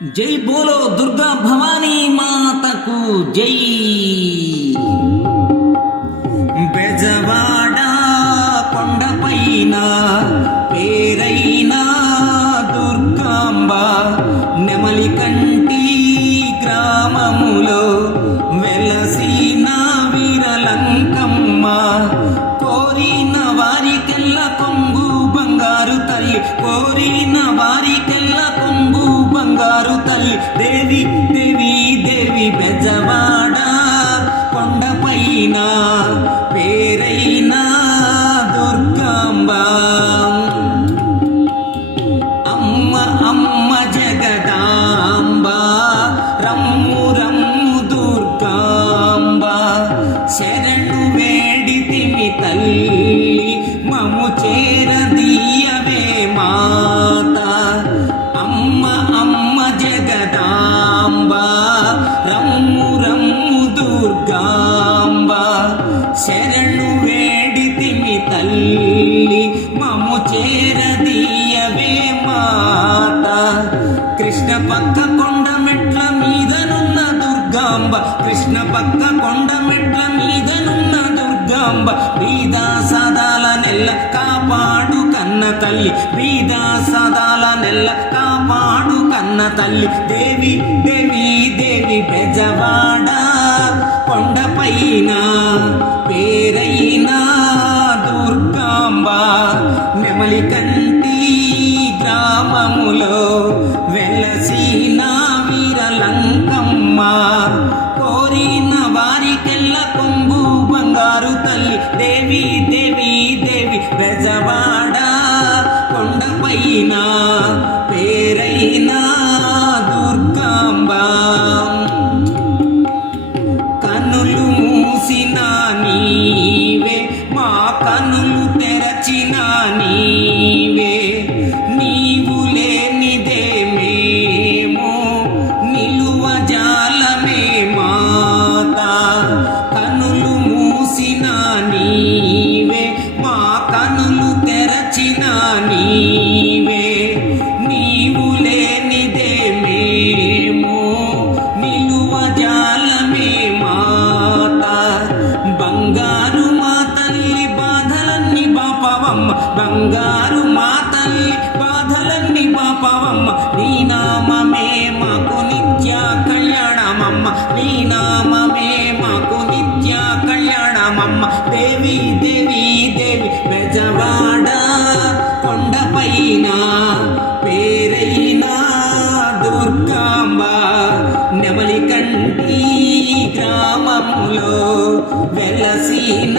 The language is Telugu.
జై బోలో దుర్గా భవానీ మాతకు జై. బెజవాడ కొండపైన పేరైన దుర్గాంబ నెమలి కంటి గ్రామములో వెలసిన వీరలంకమ్మ కోరిన వారికెల్ల కొంగు బంగారు తల్లి కోరిన వారి కొండపైన పేరైన దుర్గాంబ అమ్మ అమ్మ జగదాంబ రమ్ము తల్లి మము చేరదీయవే మాత. కృష్ణ పక్క కొండ మెట్ల మీదనున్న దుర్గాంబ కృష్ణ పక్క కొండ మెట్ల మీదనున్న దుర్గాంబ బీదా సదాల నెల్ల కాపాడు కన్న తల్లి బీదా సదాల నెల్ల కాపాడు కన్న తల్లి. దేవి దేవి దేవి బెజవాడ కొండపైన పేర కంటి గ్రామములో వెలసిన వీరలంకమ్మ కోరిన వారికెల్ల కొంగు బంగారు తల్లి. దేవి దేవి దేవి రజవాడ కొండపైన తెరచిన నీవే నీవు లేనిదే మేము నిలువ జాలమే మాత. కనులు మూసిన నీవే మా కనులు తెరచిన నీవే. నీవు లేనిదే మేము నిలువ జాలమే మాత. బంగారు బంగారు మా తల్లి బాధలన్నీ మా పవమ్మ. నీ నామమే మాకు నిత్య కళ్యాణమమ్మ. నీ నామమే మాకు నిత్య కళ్యాణమమ్మ. దేవి దేవి దేవి బెజవాడ కొండపైన పేరైనా దుర్గాంబ నెమలి కంటి గ్రామంలో వెలసిన